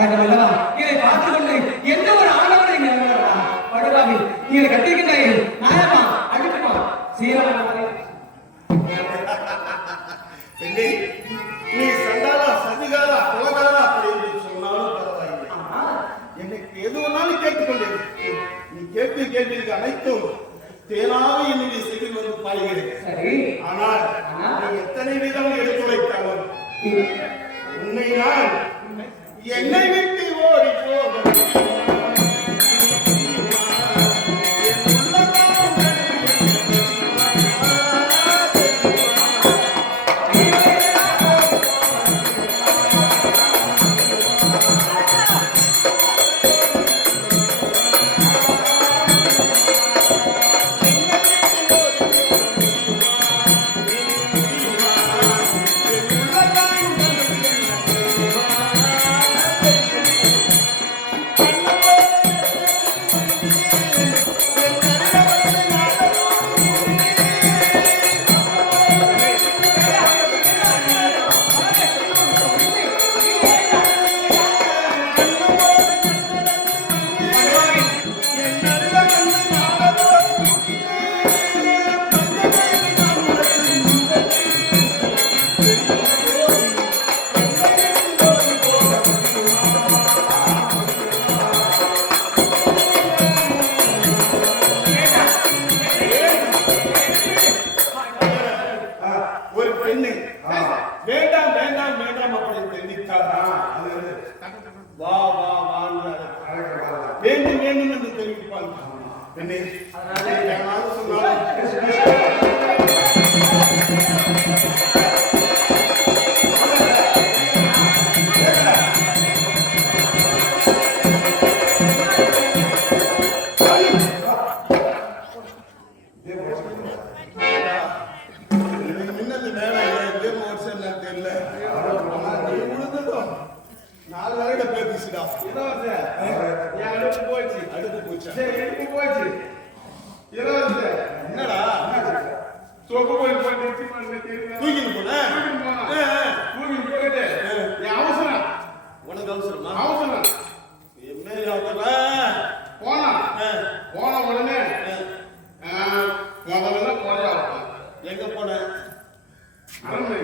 இதை பார்த்துக் கொண்டு எந்த ஒரு ஆண்டவனை படுகாமி நீ கட்டிக்கின்ற நாயமா அடிக்குமா சீரமா நீ சண்டாலா சதிகாரா குலகாரா அப்படி என்று சொன்னாலும் பரவாயில்லை. எனக்கு எது ஒன்னாலும் கேட்டுக்கொண்டேன். நீ கேட்டிருக்க அனைத்தும் தேனாக என்னுடைய செவில் வந்து பாய்கிறது. ஆனால் நீ எத்தனை விதம் எடுத்துரைத்தாலும் உன்னை நான் என்னை விட்டு ஓடி போக வேண்டும் வேண்டும் என்று தெரிவிப்பாங்க. என்னடா தூக்கிட்டு போன அவசரம் உனக்கு அவசரமா அவசரம் போனா போன உடனே முதல்ல போறா எங்க போன அரண்மனை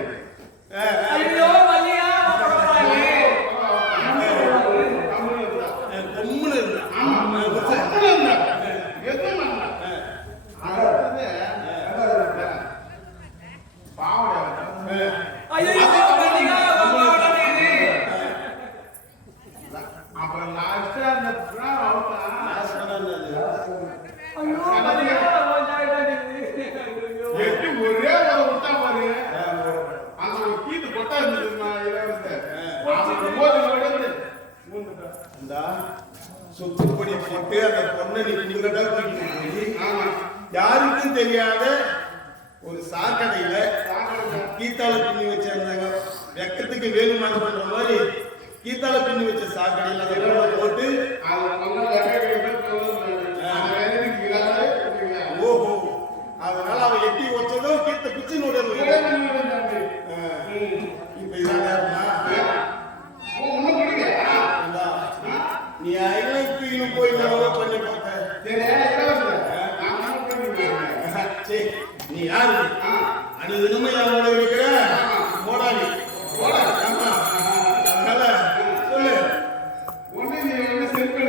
சொத்துப்படி போட்டு அந்த பொண்ணை யாருக்கும் தெரியாத ஒரு சாக்கடையில கீத்தால பின்னி வச்சிருந்தாங்க. வெக்கத்துக்கு வேலு மாசம் பண்ற மாதிரி கீத்தால பின்னி வச்ச சாக்கடையில அதை போட்டு ஓஹோ அதனால அவ எட்டி வச்சதும் கீத்த பிச்சு நோடு. இப்ப இதான் நீ ஐநூறு போய் நலவா பண்ணி பார்த்த நீ யாரு அனுதினமே அவனோட இருக்கிற போடாடி அதனால சொல்லு ஒண்ணு நீ செல்பி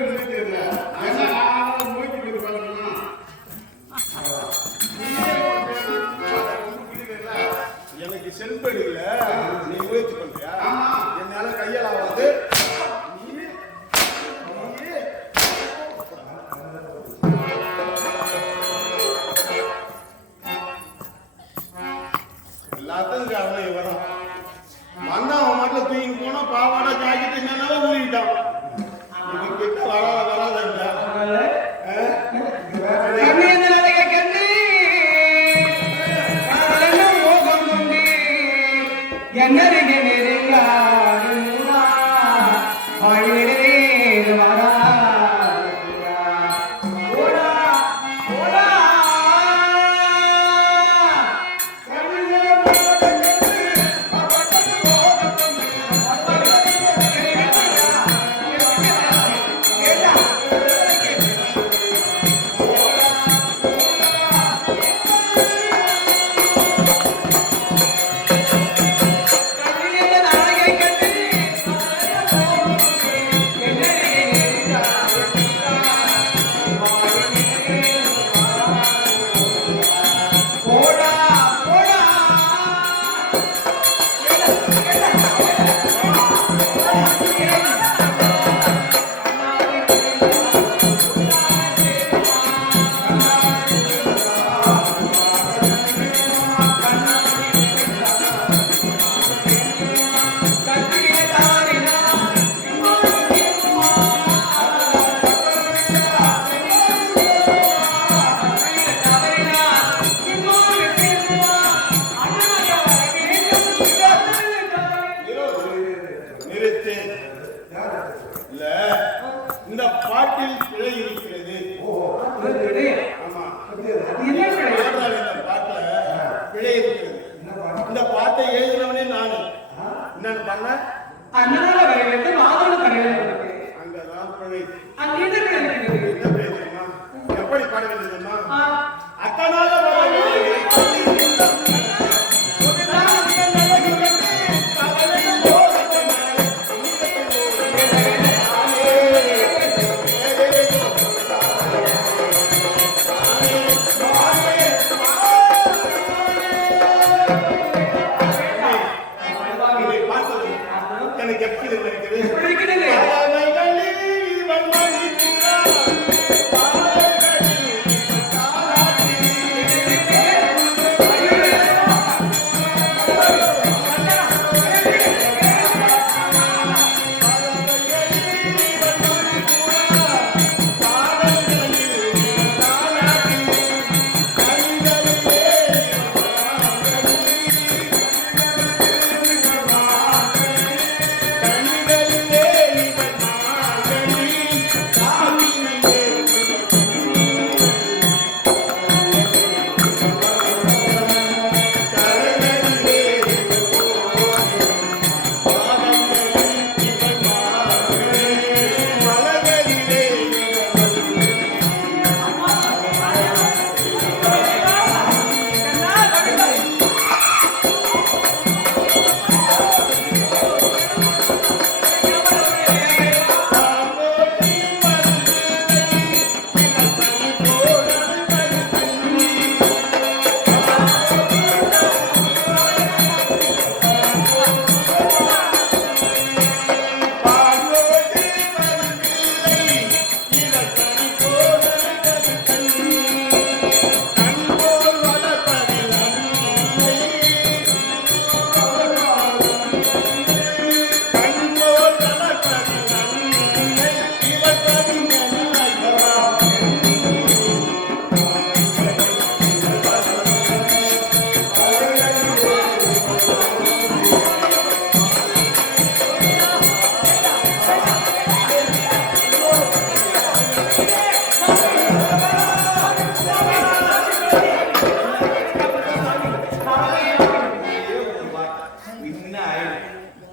பாட்டில் பிழை இருக்கிறது. ஆமா, அது என்ன பிழை? ஆடுறாரு இந்த பாட்டுல பிழை இருக்கிறது. இந்த பாட்டை எழுதினவனே நானு. என்னன்னு பண்ண அண்ணனால வரையிலிருந்து மாதோடு கரையில அங்கதான் பிழை. அங்க என்ன பிழை இருக்குது? என்ன பிழை தெரியுமா? எப்படி பாட வேண்டியதுமா? ஆ, அத்தனால எனக்கு எப்படி இருக்குது? எப்படி இருக்குது?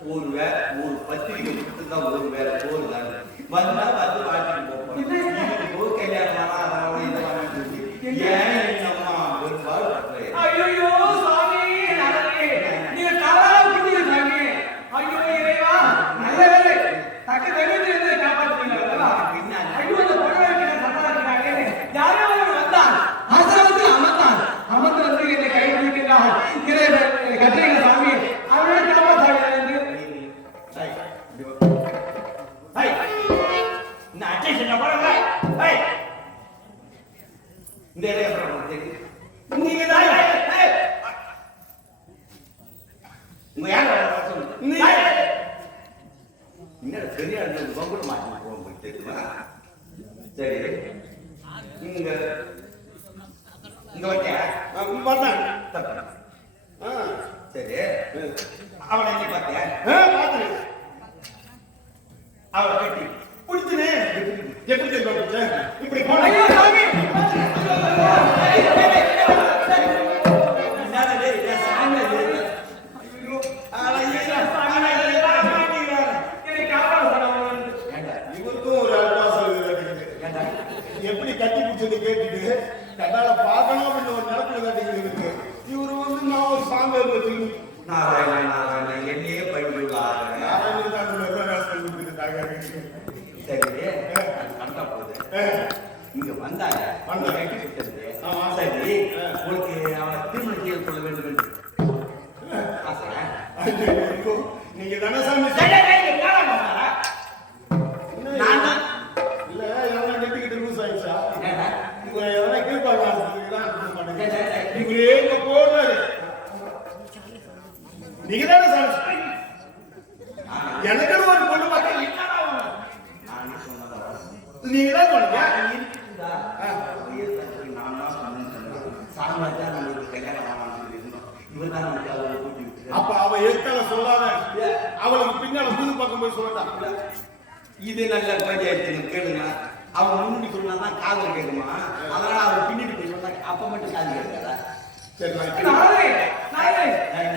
ஒரு பத்திரிகை கொடுத்துதான் ஒரு வேலை போடுறாங்க. வந்தா வந்து வாழ்த்துட்டு போவோம். கல்யாணம் ஏன் அம்மா ஒரு வாழ்க்கை ஐயோ சாமி, நரகே, நீங்க தவறா புரிஞ்சுது சாமி. ஐயோ இறைவா, நல்ல வேலை தக்க தைரியத்துல இருந்து காப்பாத்துறீங்க. ஐயோ அந்த பழவாக்கிட்ட சத்தாக்கிறாங்க. யாரோ ஒருவர் வந்தான், ஆசிரமத்தில் அமர்ந்தான். அமர்ந்து வந்து என்னை கை பிடிக்கிறார். இதை கட்டுறீங்க சாமி, அவரோட காப்பாற்றாங்க. நீங்க தான் உங்க யார பெரிய பங்குல மாட்டி போயிட்டு சரி இங்க இங்க வச்சா சரி அவளை என்ன பார்த்தியா அவளை கட்டி பிடிச்சுனே எப்படி தெரியுமா? இப்படி போன ஐயோ சாமி, இவருக்கும் ஒரு அல்பாசம் எப்படி கட்டி பிடிச்சது கேட்டுட்டு கண்ணால பார்க்கணும் அப்படின்னு ஒரு நிலத்துல கட்டிக்கிட்டு இவரு வந்து நான் ஒரு சாமியார் வச்சு என்னையே பயன்படுவாங்க சரி கண்டா போகுது இங்க வந்தாங்க சரி உங்களுக்கு அவனை திருமணம் செய்ய சொல்ல வேண்டும் என்று நீங்க தனசாமி இல்ல எவனா நெட்டிக்கிட்டு லூஸ் ஆயிடுச்சா இவங்க எவனா கீழ்பாடு இவரே இங்க போனாரு. நீங்க தானே சாமி எனக்கு ஒரு பொண்ணு பார்க்க நீங்க தான் சொன்னீங்க. அப்ப அவ எதுக்காக சொல்லாத அவளுக்கு பின்னால புது பக்கம் போய் சொல்லட்டான். இது நல்ல பஞ்சாயத்து கேளுங்க. அவன் முன்னாடி சொன்னாதான் காதல் கேட்குமா, அதனால அவன் பின்னிட்டு போய் சொன்னா அப்ப மட்டும் காதல் கேட்காதா? சரி நான்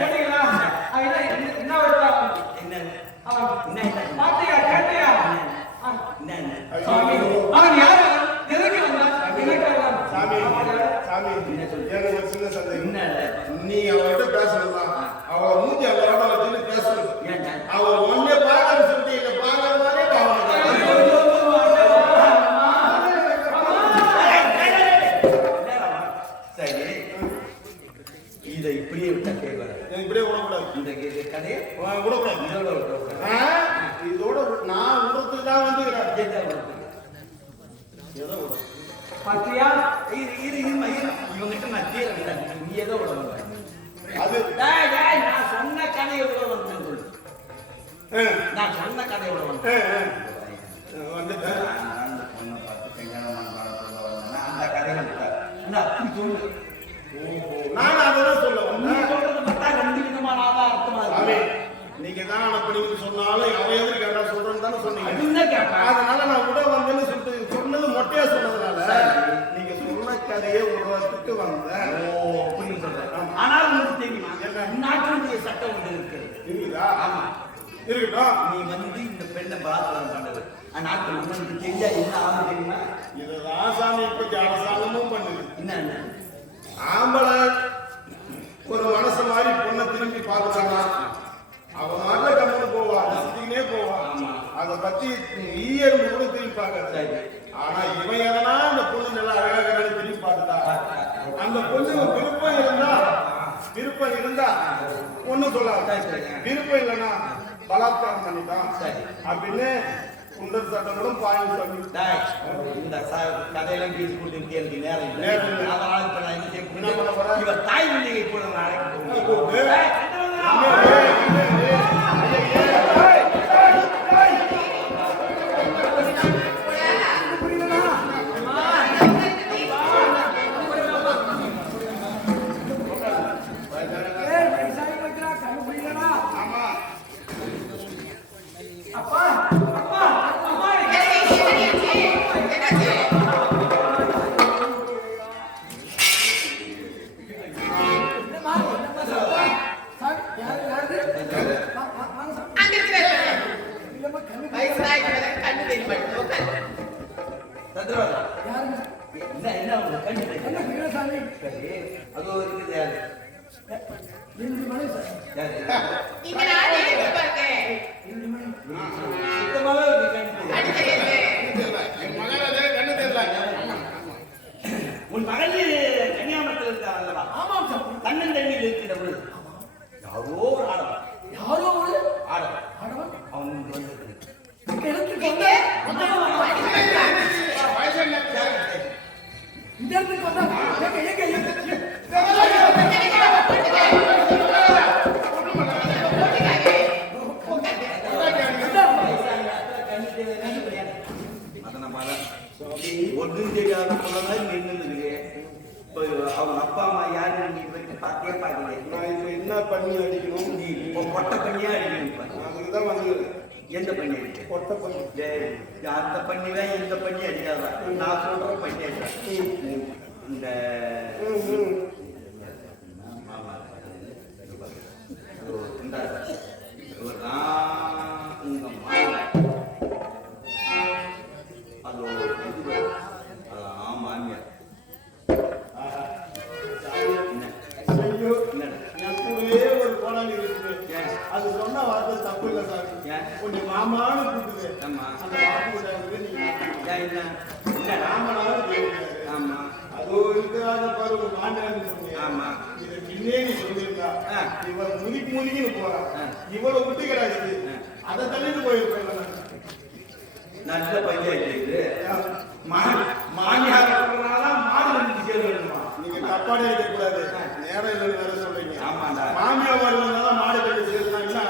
கேட்டீங்களா? என்ன பாத்தியா கேட்டியா? சாமி அவன் யாரு? எதுக்கு வந்தா? சாமி சாமி எனக்கு ஒரு சின்ன சந்தேகம். என்ன நீ அவர்கிட்ட பேசணுமா? அவ மூஞ்சி அவரோட வச்சு பேசணும். அவ ஒன்னே பாக்கன்னு சொல்லிட்டு இல்ல பாக்கறதானே பாவம். சரி, இதை இப்படியே விட்டா கேட்கல. இப்படியே விடக்கூடாது. இந்த கதையை விடக்கூடாது. இதோட நான் விடுறதுக்கு தான் வந்துக்கிறேன். ஏதோ பாத்தியா? இவங்கிட்ட நான் தீர நீ ஏதோ விட வந்த அது நான் சொன்ன கதையை விட வந்து சொல்லு. நான் சொன்ன கதையை விட வந்தேன். வந்துட்டேன். அந்த பொண்ணை பார்த்து கல்யாணம் அந்த கதையை அப்படி சொல்லு. நான் அதெல்லாம் சொல்ல நீ சொல்றது பார்த்தா ரெண்டு விதமான அர்த்தமா இருக்கு. நீங்க தான் அனுப்பினீங்கன்னு சொன்னாலும் அவன் எதுக்கு கேட்டா சொல்றேன்னு தானே சொன்னீங்க. அதுதான் கேட்பேன். அதனால நான் விட வந்தேன்னு சொல்லிட்டு சொன்னது மொட்டையா சொன்னதுனால நீங்க சொன்ன கதையை விடுறதுக்கு வந்தேன். அப்படின்னு சொல்றேன். ஆனால் உங்களுக்கு தெரியுமா, நாட்டினுடைய சட்டம் ஒன்று இருக்கிறது. இருக்குதா? ஆமா, இருக்கட்டும். நீ வந்து இந்த பெண்ணை பலாத்காரம் பண்ணது நாட்டில் உங்களுக்கு தெரிஞ்சா என்ன ஆகும் தெரியுமா? இதுதான் சாமி இப்ப அரசாங்கமும் பண்ணுது. என்ன ஆம்பளை ஒரு மனசு மாதிரி பொண்ணை திரும்பி பார்த்துட்டானா அவன் நல்ல கம்மனு போவான், சுத்தினே போவான். அதை பத்தி ஈயருந்து கூட திரும்பி பார்க்க. ஆனா இவன் எதனா அந்த பொண்ணு நல்லா அழகாக திரும்பி பார்த்துட்டா அந்த பொண்ணு விருப்பம் இருந்தா ஒண்ணும் சொல்லாது. விருப்பம் இல்லைன்னா பலாத்காரம் பண்ணிட்டான் அப்படின்னு குண்டர் சட்டங்களும் பாயிண்ட் சொல்லி இந்த கதையெல்லாம் பேசி கொண்டு எனக்கு நேரம் இல்லை. அதனால இப்ப நான் என்ன செய்ய இவர் தாய் மல்லிகை கூட உன் மகள் கன்னியாகுமரத்தில் இருக்கிறார் அல்லவா? ஆமாம் சார். தன்னந்தண்ணியில் இருக்கிற பொழுது யாரோ ஒரு ஆடவன் அவன் வந்து ஒன்றும் தெரியாத மாதிரி நின்றுருக்கு. இப்போ அவங்க அப்பா அம்மா யாரு நீ போய் பார்த்தே பார்க்கல. நான் இப்ப என்ன பண்ணி அடிக்கணும்? நீ இப்போ பொட்டை பண்ணியா அடிக்கணும். அதுக்குதான் வந்து எந்த பண்ணி அடிக்க? பொட்டை பண்ணி அந்த பண்ணிதான் எந்த பண்ணி அடிக்காதா? நான் சொல்ற பண்ணி அடிக்கிறேன். இந்த உங்க மாமியார் ஒரு கோணம் இருக்குது. அது சொன்ன வார்த்தை தப்பு இல்லை சார். கொஞ்சம் மாமான்னு கூட்டுது. அந்த ராமனாவது அது இருக்கிறாத பாரு ஒரு மாமியார்னு சொன்னீங்க. இதை பின்னே நீ சொல்லியிருந்தா இவன் முதுகின்னு போறான். இவ்வளவு விட்டு கிடையாது. அதை தள்ளிட்டு போயிருப்பேன். நல்ல பஞ்சாயத்து மாமியார் மாடு வந்து கேள்வி. நீங்க தப்பாடு எடுக்க கூடாது. நேரம் இல்லைன்னு வேற சொல்றீங்க. மாமியார் வருவதால மாடு கட்டி சேர்ந்தாங்கன்னா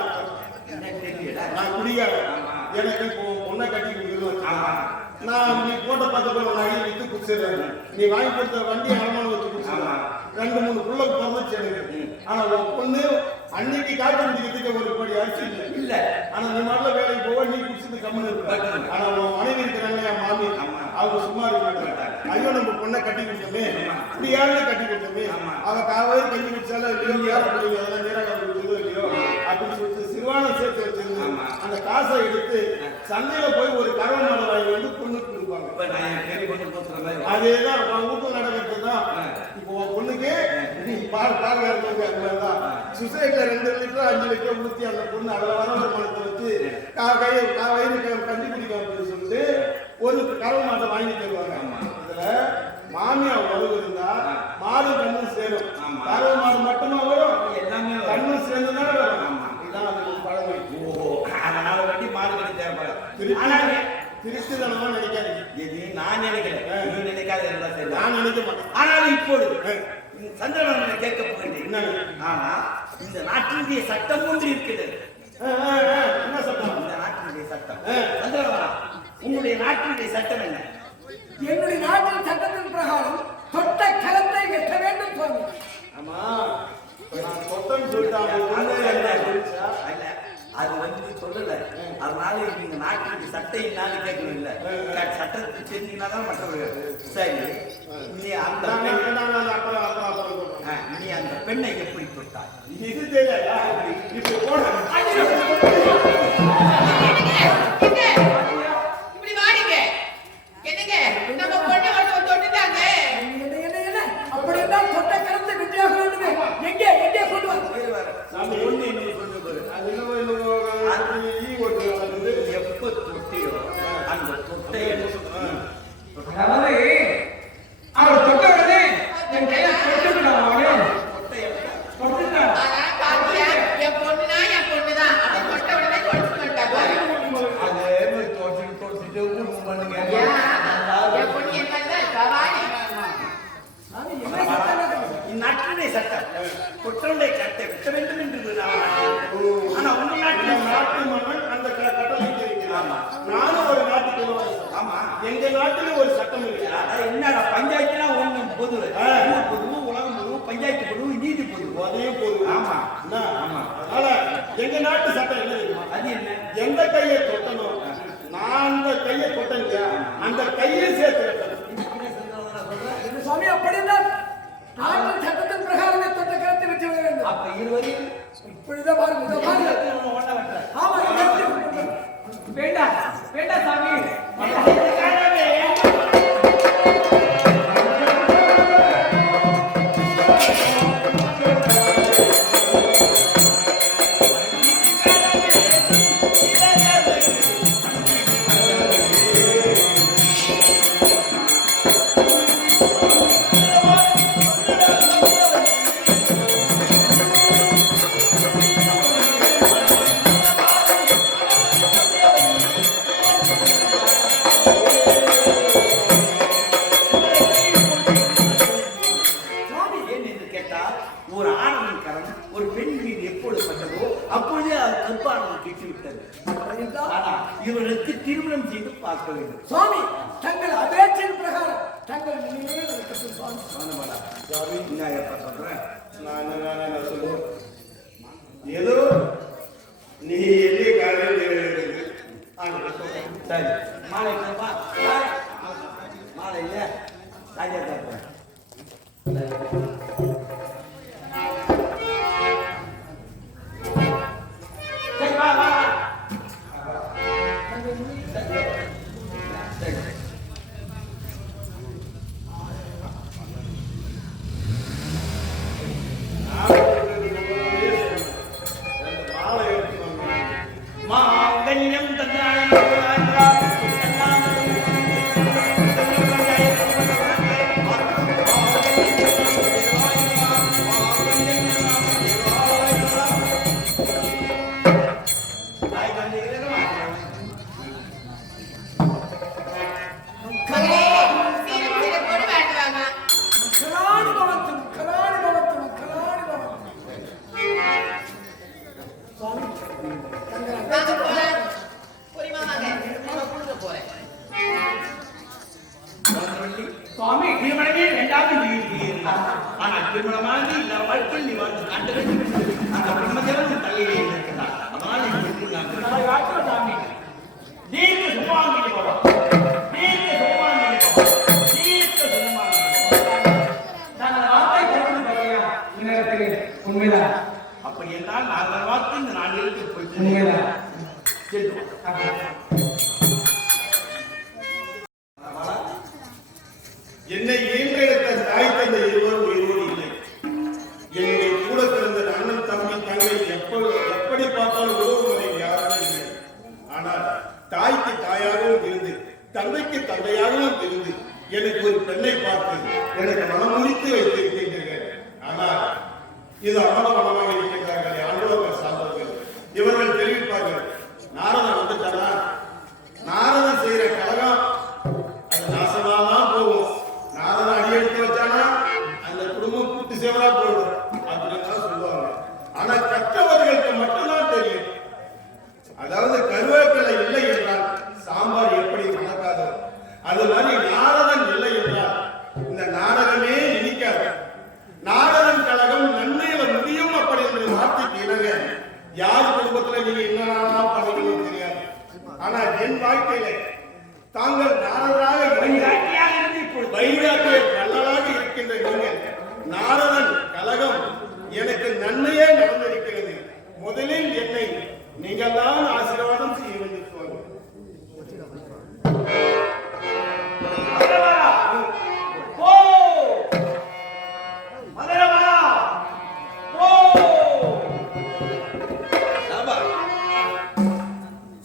நான் குடிக்காத. எனக்கு இப்போ பொண்ணை கட்டி கொடுக்குறது நான் நீ போட்ட பார்த்து நகை வித்து குடிச்சிடுறேன். நீ வாங்கி கொடுத்த வண்டி அடமான வச்சு குடிச்சிடலாம். 2-3 புள்ள பிறந்துச்சு எனக்கு. ஆனா உன் பொண்ணு அன்னைக்கு காட்டு முடிக்கிறதுக்கு ஒரு படி அரிசி இல்லை. ஆனா நீ நல்ல வேலைக்கு போவ, நீ குடிச்சது கம்மன் இருக்க. ஆனா உன் மனைவி இருக்கிறாங்க என் மாமி, குடியாருன்னு கட்டி கொடுத்தோமே ஆமா. அவ காவேரி கஞ்சி குடிச்சாலும் இல்லையோ வேற பிள்ளைங்க அதெல்லாம் நீராக குடிச்சதோ இல்லையோ அப்படின்னு சொல்லிட்டு சிறுவானம் சேர்த்து வச்சிருந்து ஆமா. அந்த காசை எடுத்து சந்தையில போய் ஒரு கறவை மாடு வாங்கி வந்து பொண்ணுக்கு கொடுப்பாங்க. இப்ப நான் என் பெரிய பொண்ணு கொடுக்குற மாதிரி அதேதான் உன் வீட்டுல நடக்கிறது தான். இப்போ உன் பொண்ணுக்கு நீ பால் வேறவங்க அதுமாதிரிதான் சுசைட்ல 2 லிட்டர் 5 லிட்டர் ஊற்றி அந்த பொண்ணு அதில் வர பணத்தை வச்சு வயிறு கஞ்சி குடிக்க சொல்லிட்டு ஒரு கறவை மாட்டை வாங்கி தருவாங்க. இதுல மாமியா உறவு இருந்தா மாடு கண்ணு சேரும். கறவை மாடு மட்டுமா வரும்? எல்லாமே கண்ணு சேர்ந்து தானே வரும். இதான் அது பழமை. ஓஹோ, அதனால வேண்டி மாடு கட்டி தேவைப்படாது. திருச்சிதனமா நினைக்காது. இது நான் நினைக்கிறேன், நீ நினைக்காத இருந்தா சரி. நான் நினைக்க மாட்டேன். ஆனால் இப்பொழுது சந்திரபாபு கேட்க போகின்றேன். என்ன? ஆனா இந்த நாட்டினுடைய சட்டம் ஒன்று இருக்கிறது. என்ன சட்டம்? இந்த நாட்டினுடைய சட்டம். சந்திரபாபு, உங்களுடைய நாட்டினுடைய சட்டம் என்ன? என்னுடைய நாட்டின் சட்டத்தின் பிரகாரம் தொட்ட கரத்தை வெட்ட வேண்டும் சுவாமி. ஆமா, நான் தொட்டன்னு சொல்லிட்டாங்க. அது வந்து சொல்லல. அதனால நீங்க நாட்டுக்கு சட்டம் என்னன்னு கேட்கணும். இல்ல சட்டத்தை தெரிஞ்சீங்கன்னா தான் மற்றவர்கள். சரி, நீ அந்த நீ அந்த பெண்ணை எப்படி தொட்டாய்? இது தெரியல. இப்படி போன இப்படி வாடிங்க. என்னங்க நம்ம பொண்ணு வந்து தொட்டுட்டாங்க. அப்படி என்றால் தொட்ட கரத்தை வெட்டியாக வேண்டுமே. எங்கே எங்கே கொண்டு வா. நம்ம ஒண்ணு என்ன கொண்டு போரு. எப்ப தொட்டியோ அந்த தொட்டை அதாவது அவர் தொட்ட உடனே என் கையை தொட்டுட்டாங்க. தொட்டுட்டாங்க. பாத்தியா, என் பொண்ணுனா என் பொண்ணுதான். அப்ப தொட்ட உடனே தொட்டுட்டாங்க. அதே மாதிரி தொட்டிட்டு ஊருக்கு பண்ணுங்க. என் பொண்ணு என்ன சவாரி. இந்நாட்டினுடைய சட்டம் குற்றவுடைய கட்டை வெட்ட வேண்டும் என்று ஆனா உங்க நாட்டில் நாட்டு மன்னன் அந்த கட்டளை இருக்கிறான். நானும் ஒரு நாட்டுக்கு. ஆமா, எங்க நாட்டில ஒரு சட்டம் இருக்கு. என்னடா பஞ்சாயத்துனா ஒண்ணு பொது, பொது உலகம் பொது, பஞ்சாயத்து பொது, நீதி பொது, அதையும் பொது. ஆமா ஆமா. அதனால எங்க நாட்டு சட்டம் என்ன தெரியுமா? அது என்ன? எந்த கையை தொட்டணும், நான் அந்த கையை தொட்டேங்க அந்த கையை சேர்த்து சுவாமி அப்படி என்றால் நாட்டின் சட்டத்தின் பிரகாரமே தொட்ட கரத்தை வெட்டி விட வேண்டும். அப்ப இருவரையும் இப்படிதான் பாருங்க. ஆமா, வேண்டாம் வேண்டாம் சாமி. ஒரு ஆணவன் கரம் ஒரு பெண் மீது எப்பொழுது பட்டதோ அப்பொழுதே அது கற்பானது கெட்டுவிட்டது. ஆனா இவர்களுக்கு திருமணம் செய்து பார்க்க வேண்டும். சுவாமி தங்கள் அபேட்சையின் பிரகாரம் தங்கள் நிலையிலே நடக்கட்டும் சுவாமி. நான் எப்ப சொல்றேன், நான் சொல்லுவேன். ஏதோ நீ எல்லை காலையில் சரி மாலை மாலை இல்ல ராஜா பார்ப்பேன். மாங்கல்யம் தந்தாயம் சுவாமி திருமணமே இரண்டாவது ஆனால் திருமணமாக இந்த வாழ்க்கையில் நீ வந்து கண்டு அந்த பிரம்மதேவன் தலையிலே இருக்கிறார். அதனால் சாமி நீங்க சும்மாங்க போறோம், நீங்க சும்மாங்க தன் தாயாகவும் இருந்து தந்தைக்கு தந்தையாகவும் இருந்து எனக்கு ஒரு பெண்ணை பார்த்து எனக்கு மனம் முடித்து வைத்திருக்கின்றீர்கள். ஆனால் இது அமலமாக இருக்கின்றார்கள் ஆண்டவர்கள் சார்ந்தவர்கள். இவர்கள் தெரிவிப்பார்கள், நாரதன் வந்துட்டாரா, நாரதன் செய்யற கலகம் அது நாசமாதான் போகும், நாரதன் அடியெடுத்து வச்சானா அந்த குடும்பம் கூட்டு சேவரா போயிடும் அப்படின்னு தான் சொல்லுவாங்க. ஆனா கற்றவர்களுக்கு மட்டும்தான் தெரியும். அதாவது கருவேப்பிலை இல்லை என்றால் சாம்பார் எப்படி மணக்காதோ அது மாதிரி நாரதன் இல்லை என்றால் இந்த நாடகமே இனிக்காது. நாரதன் கழகம் நன்மையில முடியும் அப்படி என்ற வார்த்தைக்கு இணங்க யார் குடும்பத்துல நீங்க என்ன பண்ணுவீங்கன்னு தெரியாது. ஆனா என் வாழ்க்கையில தாங்கள் நாரதராக வைராக்கிய கள்ளலாக இருக்கின்ற நீங்கள் நாரதன் கழகம் எனக்கு நன்மையே நடந்திருக்கிறது. முதலில் என்னை நீங்கள் தான் ஆசீர்வாதம் செய்ய வேண்டும்.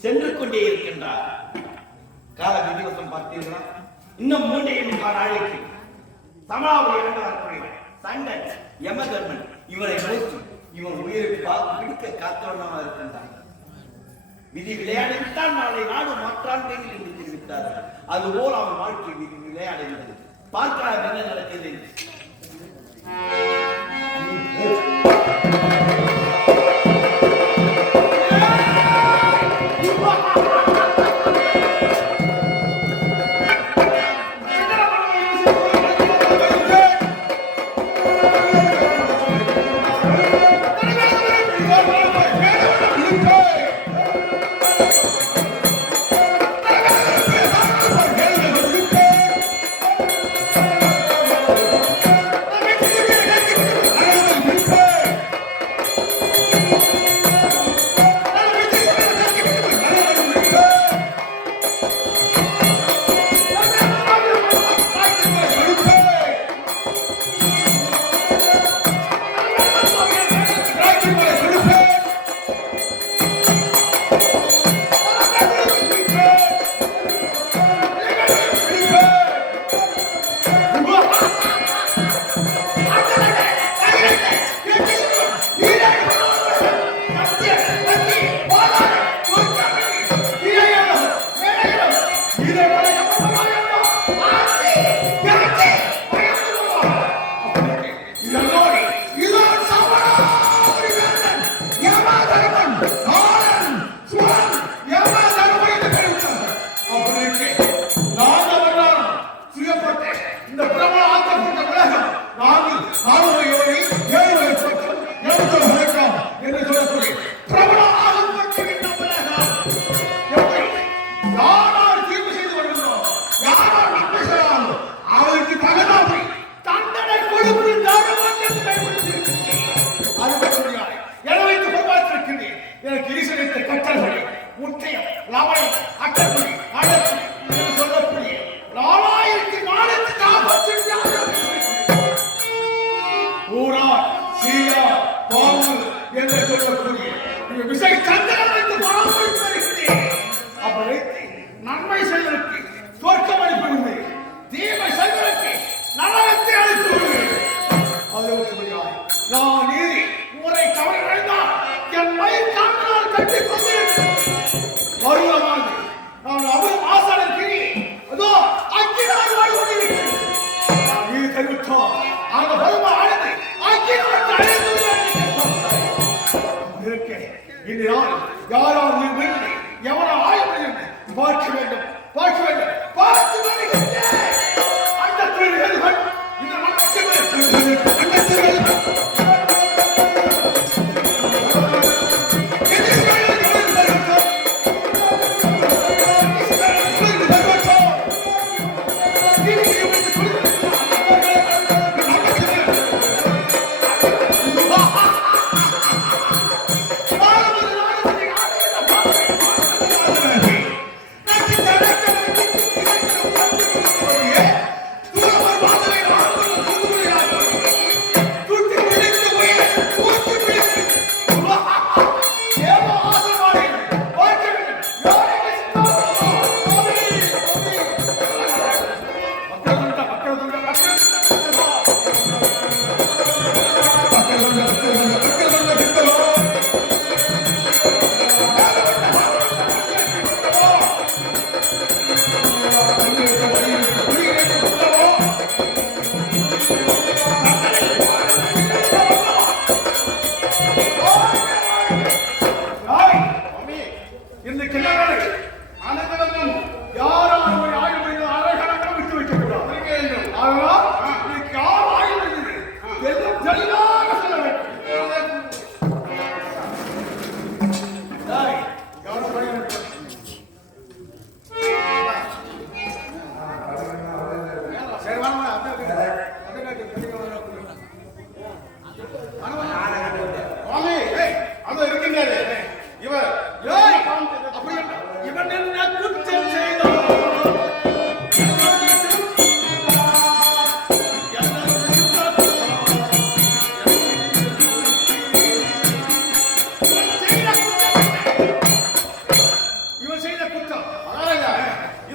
சென்று கொண்டே இருக்கின்றார். கால விதிவசம் பார்த்தீர்களா? இன்னும் 3 நாளைக்கு சமாவை இறங்குவார். சண்டன் யமதர்மன் இவரை நோக்கி இவன் உயிரை பிடிக்க காத்தவனாக இருக்கின்றான். விதி விளையாடிவிட்டால் நாளை நாடு மாற்றான் கையில் என்று தெரிவித்தார்கள். அதுபோல் அவன் வாழ்க்கை விதி விளையாடுகிறது. பார்க்கலாம் என்ன நடக்கிறது.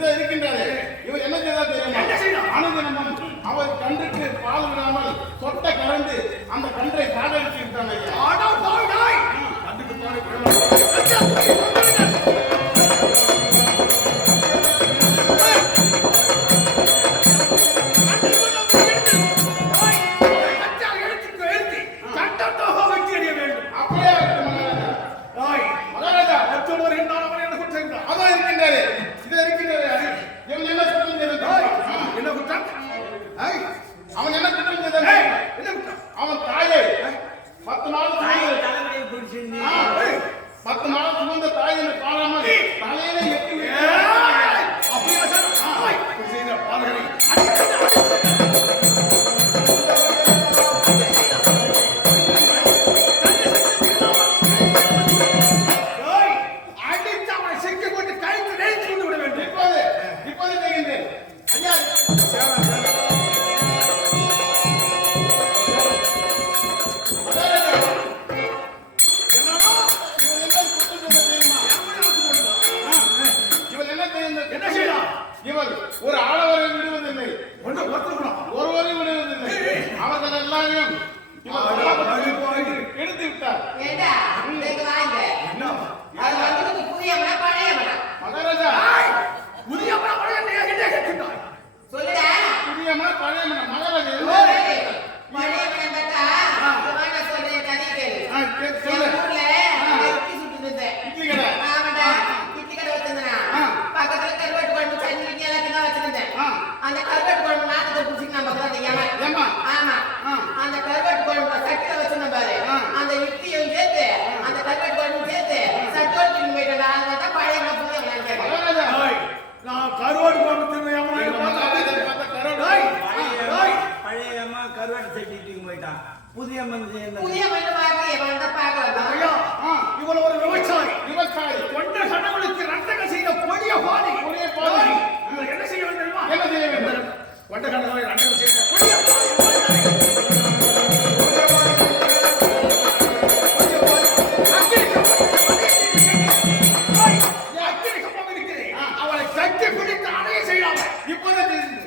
இந்த இருக்கின்றாரு இவர் என்ன செய்தா தெரியுமா? அனுதினமும் அவர் கன்றுக்கு பால் விடாமல் சொட்ட கறந்து அந்த கன்றை சாதரித்து விட்டாங்க ஐயா. கன்றுக்கு பால் அவன் என்ன குற்றம் அவன் தாயை 10 நாள் 10 நாள் சுமந்த தாயை காணாமல் தலையில எட்டி ஒரு ஆளவரை விடுவதில்லை, ஒருவரை விடுவதில்லை. அவர்கள் எல்லாரையும் எடுத்து விட்டார். மகாராஜா புதிய பழைய அந்த கருவாட்டு குழம்பு நாட்டுக்கு புடிச்சிட்டு நம்ம ஆமா அந்த கருவாட்டு குழம்பு சட்டில வச்சிருந்த பாரு அந்த இட்லியும் சேர்த்து அந்த கருவாட்டு குழம்பு சேர்த்து சட்டோடு தின்னு போயிட்டா அதனால பழைய நான் கருவாட்டு குழம்பு பழைய அம்மா கருவாட்டு சட்டி போயிட்டான். புதிய மனுஷன் இவ்வளவு ஒரு விவசாயி கொண்ட சடங்களுக்கு ரத்தக செய்த கொடிய பாதி என்ன செய்ய வேண்டும்? என்ன செய்ய வேண்டும்? கொண்ட சடங்களை ரத்தக செய்த கொடிய அவளை சட்டி பிடித்து அடைய செய்யலாம். இப்போதான் தெரிந்து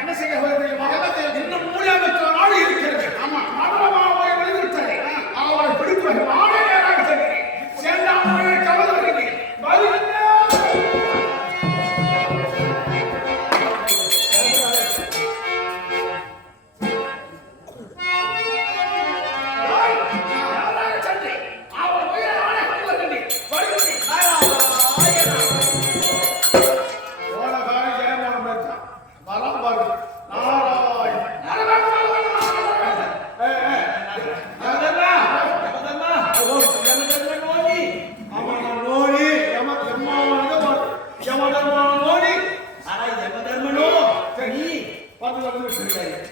என்ன செய்ய இன்னும் மூலியாக நாடு இருக்கிறது. ஆமா அவளை பிடித்து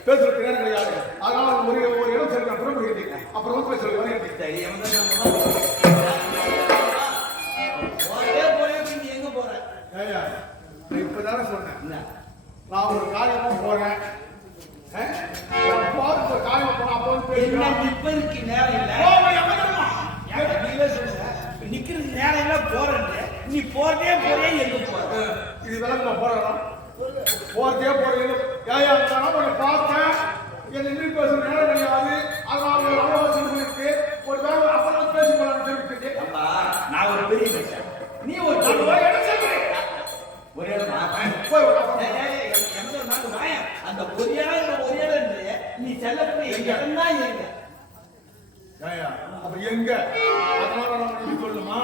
பேசுறதுக்கு நேரம் கிடையாது. அதனால ஒரு இடம் சரி நான் புறப்படுகிறேன். அப்புறம் பேச எங்க போறேன்? இப்பதானே சொன்னேன் நான் ஒரு காரியமா போறேன். ஒரு காரியமா போனா அப்போ நிப்பதுக்கு நேரம் இல்லை. நிக்கிறதுக்கு நேரம் இல்லை போறேன். நீ போறதே போறே எங்க போற? இது விளக்கு நான் போறேன். போறதே போறேன். ஒரு பார்த்தேன் என்ன நின்று பேசுற நேரம் கிடையாது. அதனால ஒரு அவகாசம் இருக்கு. ஒரு வேலை அப்புறம் பேசிக்கலாம்னு சொல்லிட்டு நான் ஒரு பெரிய மனுஷன். நீ ஒரு இடம் சொல்றேன். ஒரு இடமா போய் அந்த ஒரு இடம் நீ செல்லக்கூடிய இடம் தான் எங்க ஏய்யா, அப்ப எங்க அதனால நம்ம சொல்லுமா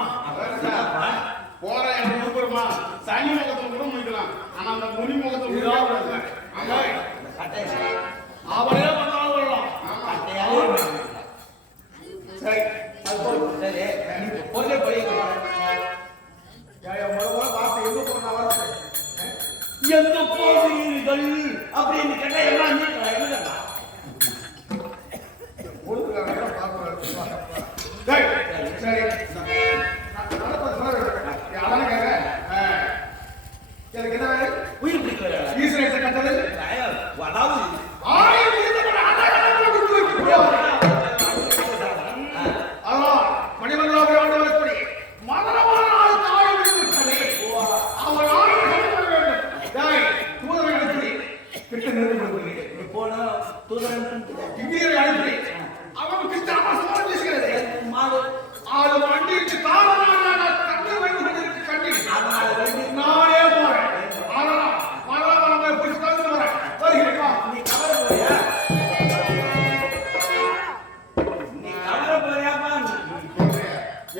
போற முழுப்புறமா சனி முகத்துல கூட முடிக்கலாம் ஆனா அந்த முனி முகத்துல அவரே பண்ணாலும் வரலாம் சரி அது போதும். சரி நீ போதே போய் வார்த்தை எங்க போனா வார்த்தை எங்க போகிறீர்கள் அப்படின்னு கேட்டா எல்லாம் நீக்கலாம் சரி எனக்கு என்ன வேலை உயிர் பிடிக்கிற ஈஸ்வரத்தை கட்டது அதாவது மணிமண்டலாபுரி ஆண்டவரப்படி மதனமான தாய் விடுவித்தலை அவன் ஆயுள் வேண்டும் தூதரை அனுப்பி கிட்ட நிறுத்தி போன தூதரன் இந்தியரை அனுப்பி அவன் கிட்ட அவசரம் பேசுகிறது மாடு அது வண்டிக்கு காரணமான தண்ணி வந்து கொண்டிருக்கு கண்டி அதனால நானே போறேன் அதெல்லாம் மதனமான போய் கலந்து போறேன் வருகிறேன் நீ கவர போறியா நீ கவர போறியாப்பா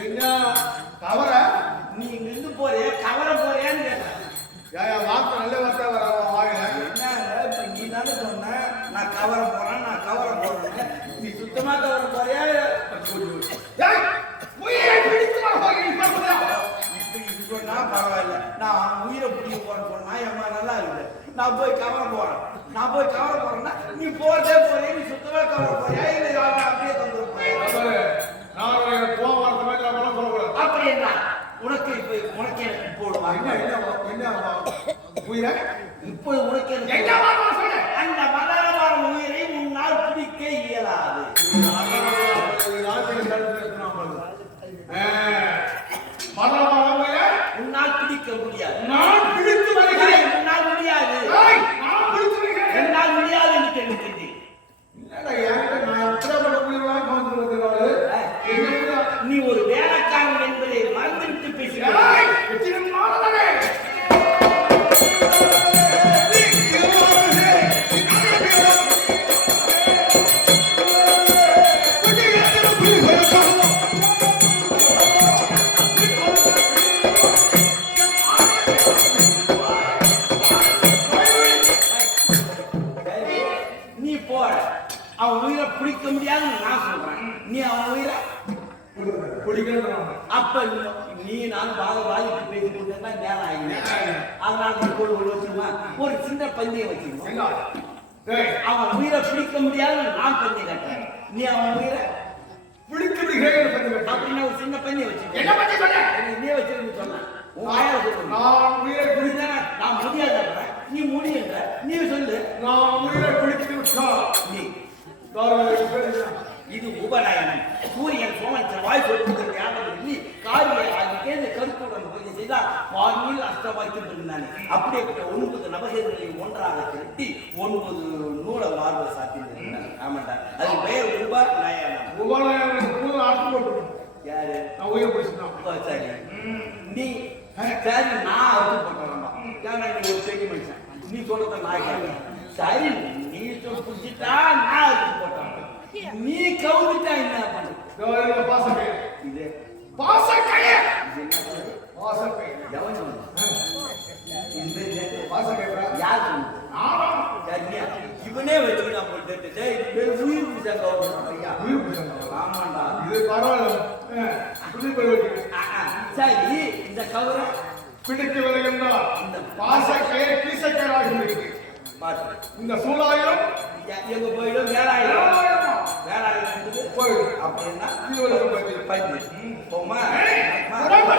எங்க கவர நீ நின்று போறியா கவர போறியான்னு கேட்டேன் ஏயா வார்த்தை நல்ல வார்த்தை வர வாயில என்ன இப்ப நீ தானே சொன்ன நான் கவர போறேன் நான் கவர போறேன்னு நீ சுத்தமா கவர போறியா ஏய் உயிரை பிடித்து வர போகிறீங்க இப்படி இது சொன்னா பரவாயில்ல நான் உயிரை பிடிக்க போறேன்னு சொன்னா எம்மா நல்லா இருக்கு நான் போய் கவர போறேன் நான் போய் கவர போறேன்னா நீ போறதே போறியா நீ சுத்தமா கவர போறியா இல்ல யாரும் அப்படியே தந்துட போறியா நான் எனக்கு கோவம் வரது மாதிரி நான் சொல்லக்கூடாது அப்படி என்ன உனக்கு இப்ப உனக்கு எனக்கு போடுவாங்க என்ன உயிரை இப்போது உனக்கு எங்க எனக்கு வாங்க சொல்ல அந்த மதனமான உயிரை உன்னால் பிடிக்க இயலாது மதமான உயிரை உன்னால் பிடிக்க முடியாது நான் பிடித்து வருகிறேன் உன்னால் முடியாது நான் பிடித்து வருகிறேன் என்னால் முடியாது என்று தெரிவித்தேன் என்னடா ஏன் நான் உத்தரப்பட உயிரெல்லாம் கவனித்து வருகிறாரு நீ ஒரு வேலைக்காரன் என்பதை மறந்துவிட்டு பேசுகிறாய் நீ போற அவன் உயிரை பிடிக்க முடியாதுன்னு நான் சொல்றேன் நீ அவன் உயிரை அப்ப நீ நான் பாதிப்பு பேசிக் கொண்டிருந்தா நேரம் ஆகிடுவேன் அதனால நீ கொடு வச்சுமா ஒரு சின்ன பந்தயம் வச்சுக்கணும் அவன் உயிரை பிடிக்க முடியாதுன்னு நான் பந்தயம் கட்டுறேன் நீ அவன் உயிரை அப்படின்னு ஒரு சின்ன பந்தயம் வச்சுக்கோ என்ன பண்ணி சொல்ல நீ வச்சிருந்து சொன்ன உன் வாயால சொல்லு. நான் உயிரை புரியுதா? நான் முடியாத நீ முடியுன்ற நீ சொல்லு நான் உயிரை பிடித்து விட்டால் நீ தாராளமாக இது உபநயனம் சூரியன் சோமன் செவ்வாய் சொல்லுங்கள் ஞாபகம் காரியை ஆகிய கருத்துடன் பூஜை செய்தால் வானில் அஷ்டவாய்க்கும் இருந்தானே அப்படியேப்பட்ட 9 நவகிரகங்களையும் ஒன்றாக திரட்டி 9 நூலை மார்பை சாத்தியிருந்தாங்க ஆமாண்டா அது பெயர் உபநயனம் உபாலயம் அர்த்தம் போட்டு யாரு நான் உயிரை பிடிச்சிட்டான் சரி நீ சரி நான் அர்த்தம் போட்டேன் ஏன்னா நீ ஒரு பெரிய மனுஷன் நீ சொல்றத நான் கேட்கிறேன் சரி நீ பிடிச்சிட்டா நான் அர்த்தம் போட்டேன் நீ கவுந்துட்டா என்ன பண்ணு பாசக்கை இது பாசக்கைய என்ன பண்ணு பாசக்கை எவன் சொன்னான்? இந்த பாசக்கை யார் சொன்னது? சரியா? இவனே வச்சுக்கிட்டான் போட்டு டேய் உயிர் பிடிச்சாங்க உயிர் பிடிச்சாங்க ஆமாண்டா இது பரவாயில்ல சரி இந்த கவரை பிடிக்கவில்லை என்றால் இந்த பாசக்கையை கீசக்கையாக இருக்கு பாத்து இந்த சூழாயிரம் எங்க போயிடும் வேலாயிரம் போயிடும் அப்படின்னா இது ஒரு பஞ்சு போமா உடம்பு